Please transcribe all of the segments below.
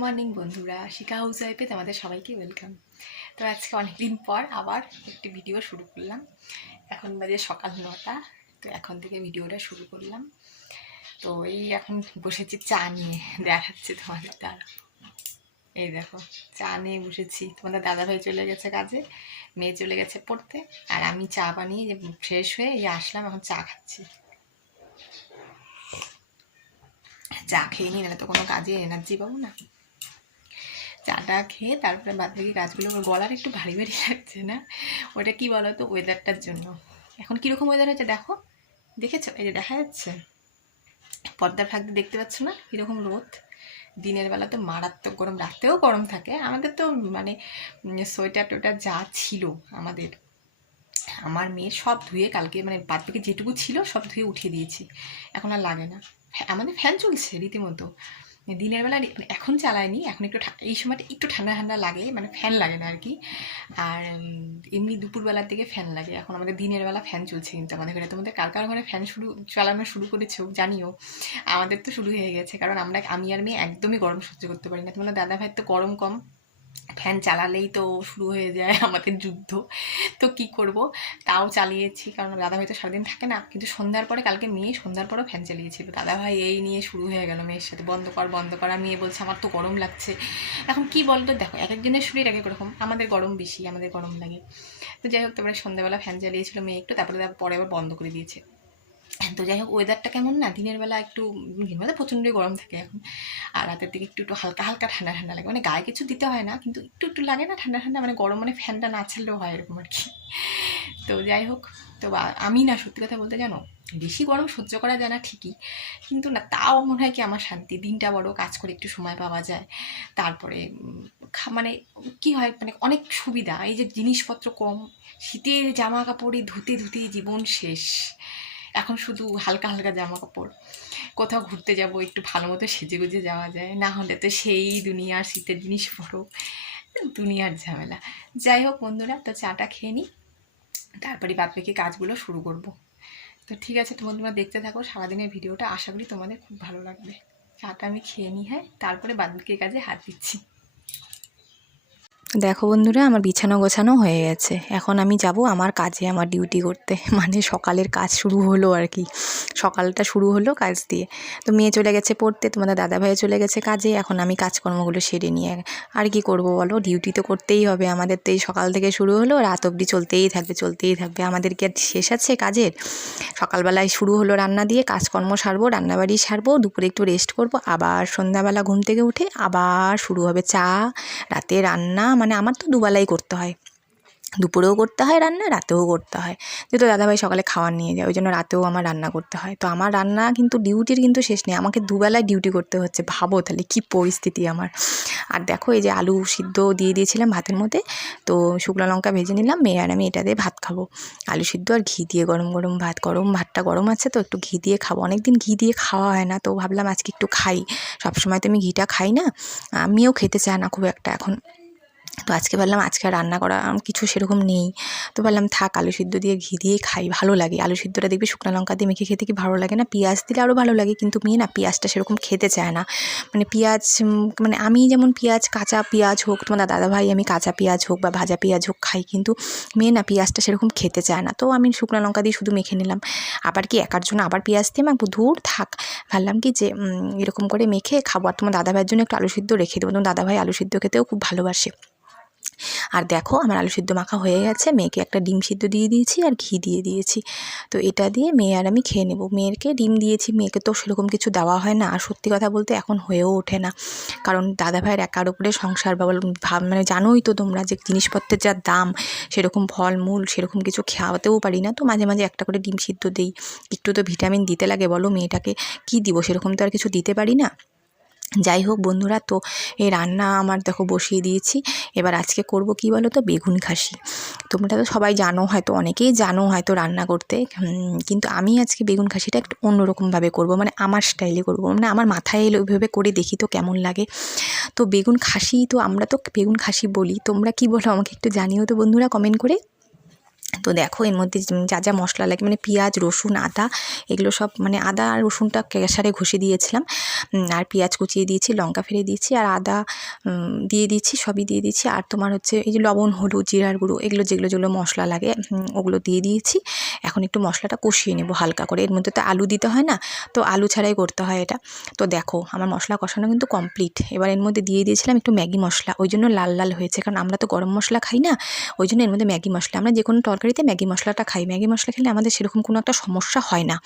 Morning বন্ধুরা, শিখা house ওয়াইফে তোমাদের সবাইকে ওয়েলকাম। তো আজকে অনেকদিন পর আবার একটি ভিডিও শুরু করলাম। এখন বাজে সকাল 9টা। তো এখন থেকে ভিডিওটা শুরু করলাম। তো এই এখন বসেছি চা নিয়ে, দেখাচ্ছে তোমাদের দ্বারা। এই দেখো, চা নিয়ে বসেছি। তোমাদের দাদাভাই চলে গেছে কাজে, মেয়ে চলে গেছে পড়তে, আর আমি চা বানিয়ে যে ফ্রেশ হয়ে এই আসলাম, এখন চা খাচ্ছি। চা খেয়ে নিই, নাহলে তো কোনো কাজে এনার্জি পাবো না। চাটা খেয়ে তারপরে বাদ বাকি কাজগুলো, গলার একটু ভারী ভারী লাগছে না? ওটা কি বলো তো, ওয়েদারটার জন্য। এখন কীরকম ওয়েদার হচ্ছে দেখো, দেখেছো? এই যে দেখা যাচ্ছে পর্দার ফাঁক দিয়ে, দেখতে পাচ্ছ না কীরকম রোদ? দিনের বেলা তো মারাত্মক গরম, রাতেও গরম থাকে। আমাদের তো মানে সোয়েটার টোয়েটার যা ছিল আমাদের, আমার মেয়ের সব ধুয়ে কালকে, মানে বাদ বাকি যেটুকু ছিল সব ধুয়ে উঠিয়ে দিয়েছি, এখন আর লাগে না। আমাদের ফ্যান চলছে রীতিমতো। দিনের বেলা এখন চালায়নি, এখন একটু এই সময়টা একটু ঠান্ডা ঠান্ডা লাগে, মানে ফ্যান লাগে না আর কি। আর এমনি দুপুরবেলার দিকে ফ্যান লাগে। এখন আমাদের দিনের বেলা ফ্যান চলছে কিন্তু আমাদের ঘরে। তোমাদের কার কার ঘরে ফ্যান চালানো শুরু করেছো জানিও। আমাদের তো শুরু হয়ে গেছে, কারণ আমি আর মেয়ে একদমই গরম সহ্য করতে পারি না। তোমাদের দাদা ভাইয়ের তো গরম কম, ফ্যান চালালেই তো শুরু হয়ে যায় আমাদের যুদ্ধ। তো কি করব, তাও চালিয়েছি, কারণ দাদাভাই তো সারাদিন থাকে না। কিন্তু সন্ধ্যার পরে, কালকে মেয়ে সন্ধ্যার পরেও ফ্যান চালিয়েছিল। দাদাভাই এই নিয়ে শুরু হয়ে গেল মেয়ের সাথে, বন্ধ কর বন্ধ কর। মেয়ে বলছে আমার তো গরম লাগছে। এখন কি বলতো, দেখো এক একজনের শরীর এক এক রকম। আমাদের গরম বেশি, আমাদের গরম লাগে। তো যাই হোক, তারপরে সন্ধ্যাবেলা ফ্যান চালিয়েছিল মেয়ে একটু, তারপরে পরে আবার বন্ধ করে দিয়েছে। তো যাই হোক, ওয়েদারটা কেমন না, দিনের বেলা একটু, দিনের বেলা প্রচণ্ডই গরম থাকে এখন, আর রাতের দিকে একটু একটু হালকা হালকা ঠান্ডা ঠান্ডা লাগে। মানে গায়ে কিছু দিতে হয় না, কিন্তু একটু একটু লাগে না ঠান্ডা ঠান্ডা, মানে গরম, মানে ফ্যানটা না ছাড়লেও হয় এরকম আর কি। তো যাই হোক, তো আমি না, সত্যি কথা বলতে জানো, বেশি গরম সহ্য করা যায় না ঠিকই, কিন্তু না, তাও মনে হয় কি আমার শান্তি। দিনটা বড়, কাজ করে একটু সময় পাওয়া যায়। তারপরে মানে কি হয়, মানে অনেক সুবিধা। এই যে জিনিসপত্র কম, শীতের জামা কাপড়ে ধুতে ধুতে জীবন শেষ। এখন শুধু হালকা হালকা জামা কাপড়। কোথাও ঘুরতে যাব, একটু ভালো মতো সেজে গুজে যাওয়া যায়, না হলে তো সেই দুনিয়ার শীতের জিনিস পরো, দুনিয়ার ঝামেলা। যাই হোক বন্ধুরা, তো চাটা খেয়ে নিই, তারপরে বাদ বাকি কাজগুলো শুরু করব। তো ঠিক আছে, তোমরা দেখতে থাকো সারাদিনের ভিডিওটা, আশা করি তোমাদের খুব ভালো লাগবে। চাটা আমি খেয়ে নিই, হ্যাঁ, তারপরে বাদ বাকি কাজে হাত দিচ্ছি। দেখো বন্ধুরা, আমার বিছানা গোছানো হয়ে গেছে। এখন আমি যাব আমার কাজে, আমার ডিউটি করতে। মানে সকালের কাজ শুরু হলো আর কি, সকালটা শুরু হলো কাজ দিয়ে। তো মেয়ে চলে গেছে পড়তে, তোমাদের দাদাভাইও চলে গেছে কাজে। এখন আমি কাজকর্মগুলো সেরে নিয়ে আর কি করব বলো, ডিউটি তো করতেই হবে আমাদের। তো এই সকাল থেকে শুরু হলো, রাত অবধি চলতেই থাকবে চলতেই থাকবে। আমাদের কি আর শেষ আছে কাজের? সকালবেলায় শুরু হলো রান্না দিয়ে, কাজকর্ম সারবো, রান্নাবাড়ি সারবো, দুপুরে একটু রেস্ট করব, আবার সন্ধ্যাবেলা ঘুম থেকে উঠে আবার শুরু হবে চা, রাতে রান্না। মানে আমার তো দুবেলাই করতে হয়, দুপুরেও করতে হয় রান্না, রাতেও করতে হয়। যেহেতু দাদাভাই সকালে খাবার নিয়ে যায়, ওই জন্য রাতেও আমার রান্না করতে হয়। তো আমার রান্না কিন্তু ডিউটির কিন্তু শেষ নেই, আমাকে দুবেলায় ডিউটি করতে হচ্ছে। ভাবো তাহলে কী পরিস্থিতি আমার। আর দেখো, এই যে আলু সিদ্ধ দিয়ে দিয়েছিলাম ভাতের মধ্যে, তো শুকনো লঙ্কা ভেজে নিলাম, মেয়ে আর আমি এটা দিয়ে ভাত খাবো। আলু সিদ্ধ আর ঘি দিয়ে গরম গরম ভাত, ভাতটা গরম আছে তো একটু ঘি দিয়ে খাবো। অনেকদিন ঘি দিয়ে খাওয়া হয় না, তো ভাবলাম আজকে একটু খাই। সবসময় তো আমি ঘিটা খাই না, আমিও খেতে চাই না খুব একটা এখন। তো আজকে ভাবলাম, আজকে রান্না করা কিছু সেরকম নেই, তো ভাবলাম থাক, আলু সিদ্ধ দিয়ে ঘি দিয়ে খাই, ভালো লাগে। আলু সিদ্ধটা দেখবি শুকনো লঙ্কা দিয়ে মেখে খেতে কি ভালো লাগে না? পেঁয়াজ দিলে আরও ভালো লাগে, কিন্তু মেয়ে না পেঁয়াজটা সেরকম খেতে চায় না। মানে পেঁয়াজ, মানে আমি যেমন পেঁয়াজ, কাঁচা পেঁয়াজ হোক, তোমার দাদাভাই আমি কাঁচা পেঁয়াজ হোক বা ভাজা পেঁয়াজ হোক খাই, কিন্তু মেয়ে না পেঁয়াজটা সেরকম খেতে চায় না। তো আমি শুকনো লঙ্কা দিয়ে শুধু মেখে নিলাম। আবার কি একার জন্য আবার পেঁয়াজ দিয়ে মাখবো? ধুর থাক, ভাবলাম কি যে এরকম করে মেখে খাবো। আর তোমার দাদাভাইয়ের জন্য একটু আলু সিদ্ধ রেখে দেবো, তোমার দাদাভাই আলু সিদ্ধ খেতেও খুব ভালোবাসে। আর দেখো, আমার আলু সিদ্ধ মাখা হয়ে গেছে, মেয়েকে একটা ডিম সিদ্ধ দিয়ে দিয়েছি আর ঘি দিয়ে দিয়েছি। তো এটা দিয়ে মেয়ে আর আমি খেয়ে নেব। মেয়েকে ডিম দিয়েছি, মেয়েকে তো সেরকম কিছু দেওয়া হয় না। আর সত্যি কথা বলতে এখন হয়েও ওঠে না, কারণ দাদাভাইয়ের একার উপরে সংসার, বা মানে জানোই তো তোমরা যে জিনিসপত্রের যা দাম, সেরকম ফলমূল সেরকম কিছু খাওয়াতেও পারি না। তো মাঝে মাঝে একটা করে ডিম সিদ্ধ দিই, একটু তো ভিটামিন দিতে লাগে বলো, মেয়েটাকে কী দিব, সেরকম তো আর কিছু দিতে পারি না। যাই হোক বন্ধুরা, তো এই রান্না আমার দেখো বসিয়ে দিয়েছি। এবার আজকে করব কি বলো তো, বেগুন খাসি। তোমরা তো সবাই জানো, হয়তো অনেকেই জানো হয়তো রান্না করতে, কিন্তু আমি আজকে বেগুন খাসিটা একটু অন্যরকমভাবে করব, মানে আমার স্টাইলে করব। মানে আমার মাথায় এলো, ওইভাবে করে দেখি তো কেমন লাগে। তো বেগুন খাসি, তো আমরা তো বেগুন খাসি বলি, তোমরা কি বলো আমাকে একটু জানিও তো বন্ধুরা কমেন্ট করে। তো দেখো এর মধ্যে যা যা মশলা লাগে মানে পেঁয়াজ রসুন আদা এগুলো সব মানে আদা আর রসুনটা কেশারে ঘষে দিয়েছিলাম, আর পেঁয়াজ কুচিয়ে দিয়েছি, লঙ্কা ফেলে দিয়েছি, আর আদা দিয়ে দিয়েছি, সবই দিয়ে দিয়েছি। আর তোমার হচ্ছে এই যে লবণ হলুদ জিরার গুঁড়ো এগুলো যেগুলো যেগুলো মশলা লাগে ওগুলো দিয়ে দিয়েছি। এখন একটু মশলাটা কষিয়ে নেব হালকা করে, এর মধ্যে তো আলু দিতে হয় না, তো আলু ছাড়াই করতে হয় এটা। তো দেখো আমার মশলা কষানো কিন্তু কমপ্লিট। এবার এর মধ্যে দিয়ে দিয়েছিলাম একটু ম্যাগি মশলা, ওই জন্য লাল লাল হয়েছে, কারণ আমরা তো গরম মশলা খাই না, ওই জন্য এর মধ্যে ম্যাগি মশলা, আমরা যে কোনো তরকারিতে ম্যাগি মশলাটা খাই, ম্যাগি মশলা খেলে আমাদের সেরকম কোনো একটা সমস্যা হয় না,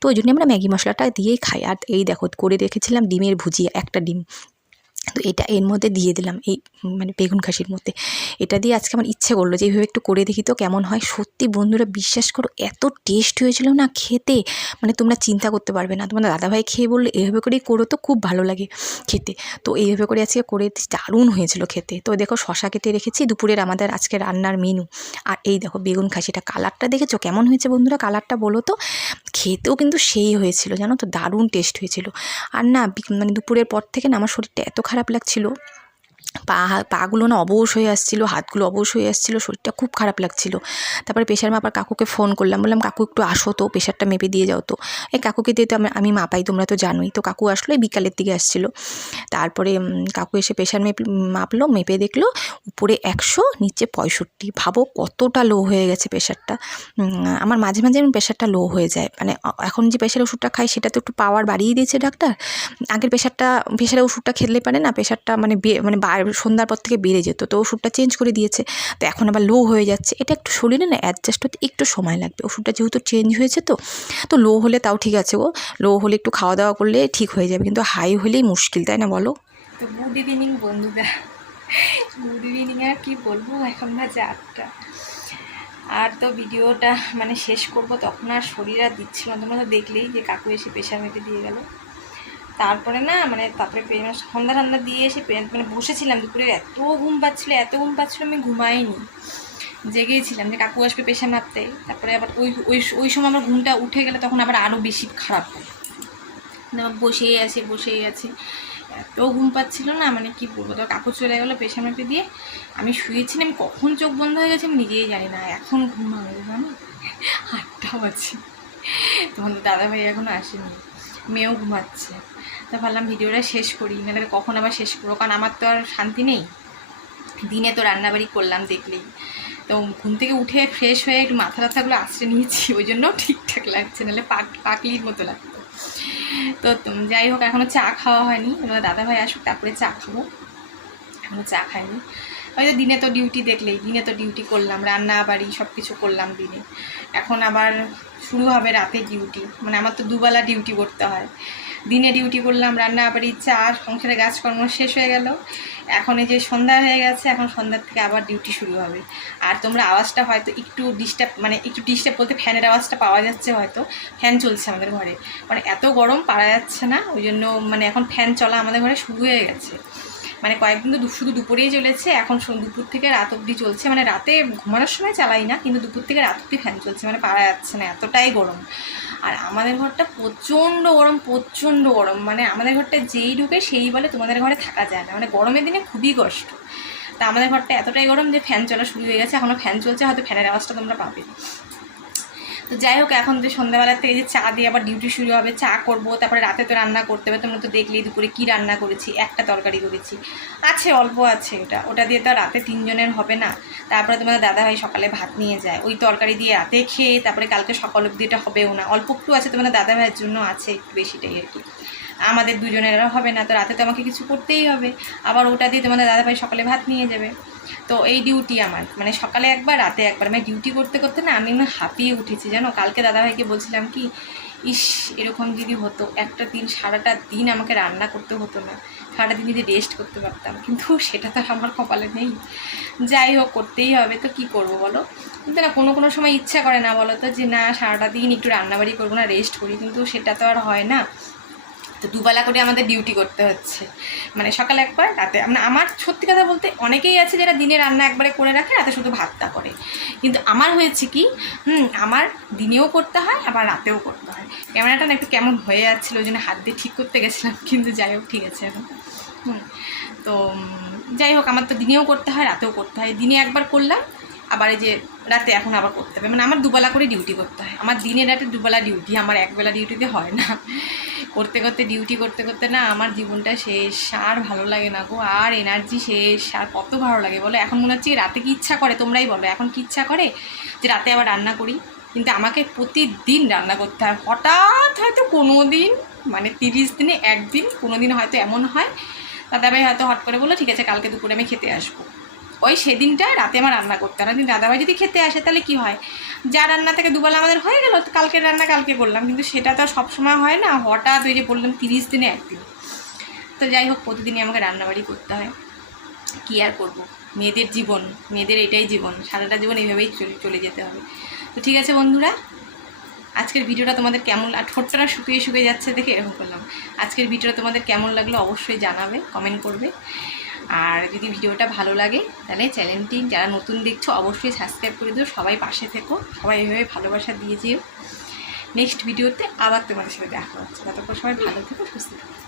তো ওই জন্য আমরা ম্যাগি মশলাটা দিয়েই খাই। আর এই দেখো করে রেখেছিলাম ডিমের ভুজিয়া, একটা ডিম, তো এটা এর মধ্যে দিয়ে দিলাম, এই মানে বেগুন খাসির মধ্যে। এটা দিয়ে আজকে আমার ইচ্ছে করলো যে এইভাবে একটু করে দেখি তো কেমন হয়। সত্যি বন্ধুরা বিশ্বাস করো এত টেস্ট হয়েছিল না খেতে, মানে তোমরা চিন্তা করতে পারবে না। তোমার দাদাভাই খেয়ে বললো এইভাবে করেই করো তো খুব ভালো লাগে খেতে, তো এইভাবে করে আজকে করে দারুণ হয়েছিল খেতে। তো দেখো শশা কেটে রেখেছি, দুপুরের আমাদের আজকে রান্নার মেনু। আর এই দেখো বেগুন খাসিটা, কালারটা দেখেছো কেমন হয়েছে বন্ধুরা, কালারটা বলো তো। খেতেও কিন্তু সেই হয়েছিল জানো তো, দারুণ টেস্ট হয়েছিল। আর না মানে দুপুরের পর থেকে না আমার শরীরটা এত খারাপ লাগছিল, পাগুলো না অবশ হয়ে আসছিলো, হাতগুলো অবশ হয়ে আসছিলো, শরীরটা খুব খারাপ লাগছিলো। তারপরে প্রেশার মাপার কাকুকে ফোন করলাম, বললাম কাকু একটু আসো তো, প্রেশারটা মেপে দিয়ে যাও তো। এই কাকুকে দিয়ে তো আমি মাপাই, তোমরা তো জানোই। তো কাকু আসলো এই বিকালের দিকে আসছিলো। তারপরে কাকু এসে প্রেশার মাপলো, মেপে দেখলো উপরে 100 নিচে 65। ভাবো কতটা লো হয়ে গেছে প্রেশারটা। আমার মাঝে মাঝে প্রেশারটা লো হয়ে যায়, মানে এখন যে প্রেশারের ওষুধটা খাই সেটা তো একটু পাওয়ার বাড়িয়ে দিয়েছে ডাক্তার। আগের প্রেশারের ওষুধটা খেলে পারে না, প্রেশারটা মানে সন্ধ্যার পর থেকে বেড়ে যেত, তো ওষুধটা চেঞ্জ করে দিয়েছে, তো এখন আবার লো হয়ে যাচ্ছে। এটা একটু শরীরে না অ্যাডজাস্ট হতে একটু সময় লাগবে, ওষুধটা যেহেতু চেঞ্জ হয়েছে। তো লো হলে তাও ঠিক আছে গো, লো হলে একটু খাওয়া দাওয়া করলে ঠিক হয়ে যাবে, কিন্তু হাই হলেই মুশকিল, তাই না বলো। তো গুড ইভিনিং বন্ধুরা, গুড ইভিনিং। আর কি বলবো, এখন বাজে 8টা। আর তো ভিডিওটা মানে শেষ করব তখন আর শরীর আর দিচ্ছিল না, তোমরা তো দেখলেই যে কাকু এসে প্রেশার মেপে দিয়ে গেল। তারপরে না মানে তারপরে সন্ধ্যা ঠান্ডা দিয়ে এসে মানে বসেছিলাম, দুপুরে এত ঘুম পাচ্ছিলো আমি ঘুমাইনি, জেগেছিলাম যে কাকু আসবে প্রেশার মাপতে। তারপরে আবার ওই সময় আমার ঘুমটা উঠে গেলে তখন আবার আরও বেশি খারাপ হয়, বসেই আছে এত ঘুম পাচ্ছিল না, মানে কি বলবো। তো কাকু চলে গেলো প্রেশার মেপে দিয়ে, আমি শুয়েছিলাম, আমি কখন চোখ বন্ধ হয়ে গেছে আমি নিজেই জানি না। এখন ঘুম হবে জানো, 8টা বাজে, তখন তো দাদাভাই এখনও আসেনি, মেয়েও ঘুমাচ্ছে। তা ভাবলাম ভিডিওটা শেষ করি, নাহলে কখন আবার শেষ করবো, কারণ আমার তো আর শান্তি নেই। দিনে তো রান্নাবাড়ি করলাম দেখলেই, তো ঘুম থেকে উঠে ফ্রেশ হয়ে একটু মাথা ব্যথাগুলো আশ্রয় নিয়েছি, ওই জন্য ঠিকঠাক লাগছে, নাহলে পাকলির মতো লাগতো। তো যাই হোক, এখনও চা খাওয়া হয়নি, এবার দাদাভাই আসুক তারপরে চা খাবো, এখনও চা খাইনি। হয়তো দিনে তো ডিউটি দেখলেই, দিনে তো ডিউটি করলাম, রান্না বাড়ি সব কিছু করলাম দিনে, এখন আবার শুরু হবে রাতে ডিউটি, মানে আমার তো দুবেলা ডিউটি করতে হয়। দিনে ডিউটি করলাম, রান্না বাড়ি চা সংসারে কাজকর্ম শেষ হয়ে গেল, এখন এই যে সন্ধ্যা হয়ে গেছে, এখন সন্ধ্যার থেকে আবার ডিউটি শুরু হবে। আর তোমরা আওয়াজটা হয়তো একটু ডিস্টার্ব বলতে ফ্যানের আওয়াজটা পাওয়া যাচ্ছে, হয়তো ফ্যান চলছে আমাদের ঘরে, মানে এত গরম পারা যাচ্ছে না, ওই জন্য মানে এখন ফ্যান চলা আমাদের ঘরে শুরু হয়ে গেছে। মানে কয়েকদিন তো শুধু দুপুরেই চলেছে, এখন দুপুর থেকে রাত অবধি চলছে, মানে রাতে ঘুমানোর সময় চালাই না, কিন্তু দুপুর থেকে রাত অবধি ফ্যান চলছে, মানে পারা যাচ্ছে না, এতটাই গরম। আর আমাদের ঘরটা প্রচণ্ড গরম, মানে আমাদের ঘরটা যেই ঢুকে সেই বলে তোমাদের ঘরে থাকা যায় না, মানে গরমের দিনে খুবই কষ্ট। তা আমাদের ঘরটা এতটাই গরম যে ফ্যান চলা শুরু হয়ে গেছে, এখনও ফ্যান চলছে, হয়তো ফ্যানের আওয়াজটা তোমরা পাবে। তো যাই হোক, এখন তো সন্ধ্যাবেলার থেকে যে চা দিয়ে আবার ডিউটি শুরু হবে, চা করবো, তারপরে রাতে তো রান্না করতে হবে, তোমরা তো দেখলেই দুপুরে কী রান্না করেছি, একটা তরকারি করেছি, আছে অল্প আছে, ওটা দিয়ে তো রাতে 3 জনের হবে না। তারপরে তোমাদের দাদাভাই সকালে ভাত নিয়ে যায়, ওই তরকারি দিয়ে রাতে খেয়ে তারপরে কালকে সকাল অবধি এটা হবেও না, অল্প একটু আছে, তোমাদের দাদাভাইয়ের জন্য আছে একটু বেশিটাই আর কি, আমাদের দুজনের হবে না, তো রাতে তো আমাকে কিছু করতেই হবে, আবার ওটা দিয়ে তোমাদের দাদাভাই সকালে ভাত নিয়ে যাবে। তো এই ডিউটি আমার, মানে সকালে একবার রাতে একবার, মানে ডিউটি করতে করতে না আমি হাঁপিয়ে উঠেছি জানো। কালকে দাদাভাইকে বলছিলাম কি, ইস এরকম যদি হতো একটা দিন, সারাটা দিন আমাকে রান্না করতে হতো না, সারাটা দিন যদি রেস্ট করতে পারতাম, কিন্তু সেটা তো আমার কপালে নেই। যাই হোক, করতেই হবে, তো কী করবো বলো। কিন্তু না কোনো সময় ইচ্ছা করে না বলো তো, যে না সারাটা দিন একটু রান্নাবাড়ি করবো না, রেস্ট করি, কিন্তু সেটা তো আর হয় না। তো দুবেলা করে আমাদের ডিউটি করতে হচ্ছে, মানে সকালে একবার রাতে। মানে আমার সত্যি কথা বলতে অনেকেই আছে যারা দিনে রান্না একবারে করে রাখে, রাতে শুধু ভাতটা করে, কিন্তু আমার হয়েছে কি, আমার দিনেও করতে হয় আবার রাতেও করতে হয়। ক্যামেরাটা না একটু কেমন হয়ে যাচ্ছিলো, ওই জন্য হাত দিয়ে ঠিক করতে গেছিলাম, কিন্তু যাই হোক ঠিক আছে এখন। তো যাই হোক, আমার তো দিনেও করতে হয় রাতেও করতে হয়, দিনে একবার করলাম, আবার এই যে রাতে এখন আবার করতে হবে, মানে আমার দুবেলা করে ডিউটি করতে হয়, আমার দিনে রাতে দুবেলা ডিউটি, আমার একবেলা ডিউটিতে হয় না। করতে করতে ডিউটি করতে করতে না আমার জীবনটা শেষ, আর ভালো লাগে না গো, আর এনার্জি শেষ, আর কত ভালো লাগে বলো। এখন মনে হচ্ছে রাতে কি ইচ্ছা করে, তোমরাই বলো এখন কি ইচ্ছা করে যে রাতে আবার রান্না করি, কিন্তু আমাকে প্রতিদিন রান্না করতে হয়। হঠাৎ হয়তো কোনো দিন, মানে 30 দিনে একদিন কোনো দিন হয়তো এমন হয় দাদাভাই হয়তো হট করে বললো ঠিক আছে কালকে দুপুরে আমি খেতে আসবো, ওই সেদিনটা রাতে আমার রান্না করতে হয় না। কিন্তু দাদাভাই যদি খেতে আসে তাহলে কি হয়, যা রান্না থেকে দুবেলা আমাদের হয়ে গেল, কালকের রান্না কালকে করলাম, কিন্তু সেটা তো আর সবসময় হয় না, হঠাৎ ওই যে বললাম 30 দিনে একদিন। তো যাই হোক প্রতিদিনই আমাকে রান্নাবাড়ি করতে হয়, কী আর করবো, মেয়েদের জীবন, মেয়েদের এটাই জীবন, সারাটা জীবন এইভাবেই চলে যেতে হবে। তো ঠিক আছে বন্ধুরা, আজকের ভিডিওটা তোমাদের কেমন, আর ঠোঁটটা শুকিয়ে শুকিয়ে যাচ্ছে দেখে এরকম করলাম। আজকের ভিডিওটা তোমাদের কেমন লাগলো অবশ্যই জানাবে, কমেন্ট করবে। আর যদি ভিডিওটা ভালো লাগে তাহলে চ্যানেলটি যারা নতুন দেখছো অবশ্যই সাবস্ক্রাইব করে দিও, সবাই পাশে থেকো, সবাই এভাবে ভালোবাসা দিয়ে যেও। নেক্সট ভিডিওতে আবার তোমাদের সাথে দেখা হচ্ছে, ততক্ষণ সবাই ভালো থেকো, সুস্থ থেকো।